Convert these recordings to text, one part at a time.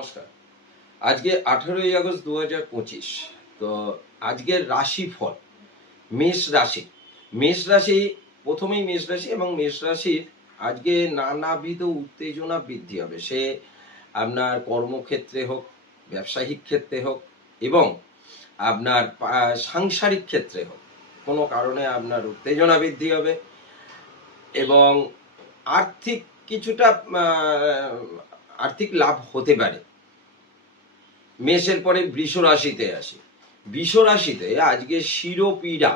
নমস্কার। আজকে আঠেরোই আগস্ট দু হাজার পঁচিশ, তো আজকের রাশিফল, মেষ রাশি। মেষ রাশি, প্রথমেই মেষ রাশি এবং মেষ রাশির আজকে নানাবিধ উত্তেজনা বৃদ্ধি হবে। সে আপনার কর্মক্ষেত্রে হোক, ব্যবসায়িক ক্ষেত্রে হোক এবং আপনার সাংসারিক ক্ষেত্রে হোক, কোনো কারণে আপনার উত্তেজনা বৃদ্ধি হবে এবং আর্থিক কিছুটা আর্থিক লাভ হতে পারে। মেষের পরে বৃষ রাশিতে আসি। বৃষ রাশিতে আজকে শিরোপীড়া।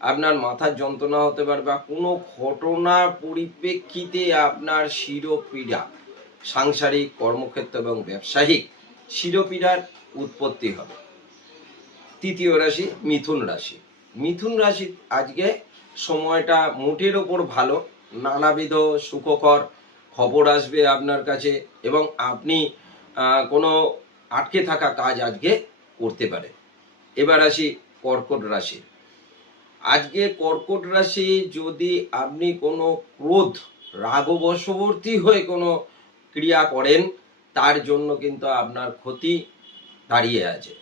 আপনার মাথার যন্ত্রণা হতে পারে বা কোনো ঘটনার পরিপ্রেক্ষিতে আপনার শিরোপীড়া। সাংসারিক, কর্মক্ষেত্র এবং ব্যবসায়িক শিরোপীড়ার উৎপত্তি হবে। তৃতীয় রাশি, মিথুন রাশি। মিথুন রাশি আজকে সময়টা মোটের ওপর ভালো। নানাবিধ সুখকর খবর আসবে আপনার কাছে এবং আপনি কোনো আটকে থাকা কাজ আজকে করতে পারে। এবার আসি কর্কট রাশি। আজকে কর্কট রাশি যদি আপনি কোনো ক্রোধ, রাগবশবর্তী হয়ে কোনো ক্রিয়া করেন, তার জন্য কিন্তু আপনার ক্ষতি দাঁড়িয়ে আছে।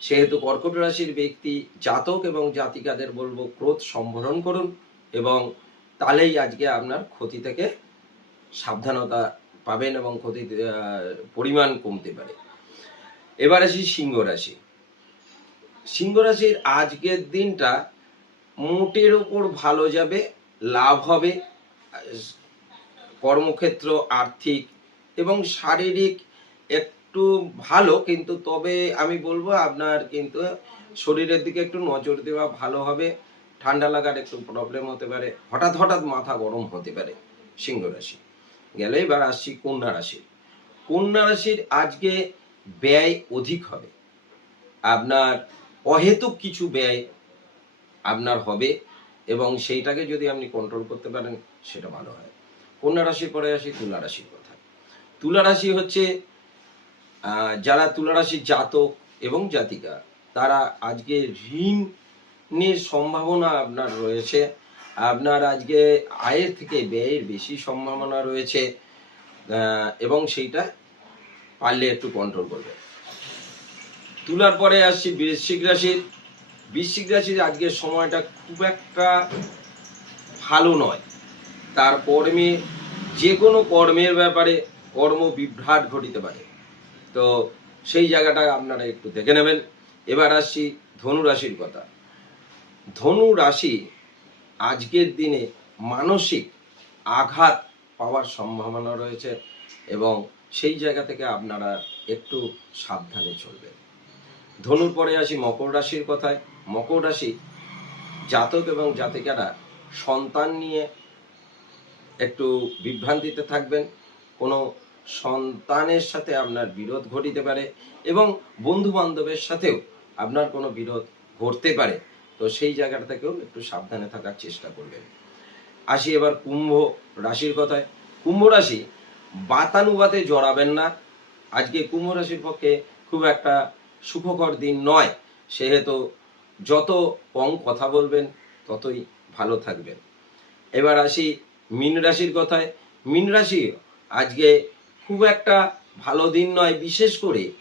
সেহেতু কর্কট রাশির ব্যক্তি জাতক এবং জাতিকাদের বলব ক্রোধ সম্বরণ করুন এবং তাহলেই আজকে আপনার ক্ষতি থেকে সাবধানতা পাবেন এবং ক্ষতি পরিমাণ কমতে পারে। এবার আসি সিংহ রাশি। সিংহ রাশির আজকের দিনটা মোটের ওপর ভালো যাবে, লাভ হবে, কর্মক্ষেত্র, আর্থিক এবং শারীরিক একটু ভালো, কিন্তু তবে আমি বলব আপনার কিন্তু শরীরের দিকে একটু নজর দেওয়া ভালো হবে, ঠান্ডা লাগার একটু প্রবলেম হতে পারে, হঠাৎ হঠাৎ মাথা গরম হতে পারে সিংহ রাশি। গেলে এবার আসছি কন্যা রাশি। কন্যা রাশির আজকে ব্যয় অধিক হবে। আপনার অহেতুক কিছু ব্যয় আপনার হবে এবং সেইটাকে যদি আপনি কন্ট্রোল করতে পারেন, সেটা ভালো হয়। কন্যা রাশির পরে আসি তুলা রাশির কথা। তুলা রাশি হচ্ছে যারা তুলা রাশির জাতক এবং জাতিকা, তারা আজকে ঋণের সম্ভাবনা আপনার রয়েছে। আপনার আজকে আয়ের থেকে ব্যয়ের বেশি সম্ভাবনা রয়েছে এবং সেইটা পারলে একটু কন্ট্রোল করবে। তুলার পরে আসছি বৃশ্চিক রাশির। বৃশ্চিক রাশির আজকের সময়টা খুব একটা ভালো নয়। তার কর্মে যে কোনো কর্মের ব্যাপারে কর্ম বিভ্রাট ঘটিতে পারে। তো সেই জায়গাটা আপনারা একটু দেখে নেবেন। এবার আসছি ধনু রাশির কথা। ধনু রাশি আজকের দিনে মানসিক আঘাত পাওয়ার সম্ভাবনা রয়েছে এবং সেই জায়গা থেকে আপনারা একটু সাবধানে চলবেন। ধনুর পরে আসি মকর রাশির কথায়। মকর রাশি জাতক এবং জাতিকারা সন্তান নিয়ে একটু বিভ্রান্তিতে থাকবেন। কোনো সন্তানের সাথে আপনার বিরোধ ঘটিতে পারে এবং বন্ধু বান্ধবের সাথেও আপনার কোনো বিরোধ ঘটতে পারে। তো সেই জায়গাটা থেকেও একটু সাবধানে থাকার চেষ্টা করবেন। আসি এবার কুম্ভ রাশির কথায়। কুম্ভ রাশি বাতানুবাতে জড়াবেন না। আজকে কুম্ভ রাশির পক্ষে খুব একটা সুখকর দিন নয়। সেহেতু যত কম কথা বলবেন, ততই ভালো থাকবেন। এবার আসি মীন রাশির কথায়। মীন রাশি আজকে খুব একটা ভালো দিন নয়, বিশেষ করে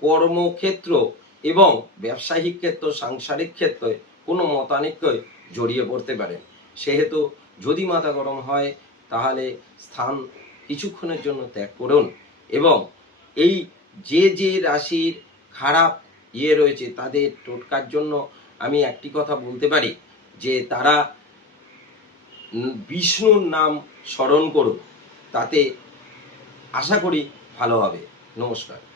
কর্মক্ষেত্র এবং ব্যবসায়িক ক্ষেত্র, সাংসারিক ক্ষেত্রে কোনো মতানৈক্যয় জড়িয়ে পড়তে পারেন সেহেতু যদি মাথা গরম হয়, তাহলে স্থান কিছুক্ষণের জন্য ত্যাগ করুন এবং এই যে যে রাশির খারাপ ইয়ে রয়েছে তাদের টোটকার জন্য আমি একটি কথা বলতে পারি যে তারা বিষ্ণুর নাম স্মরণ করুন তাতে আশা করি ভালো হবে। নমস্কার।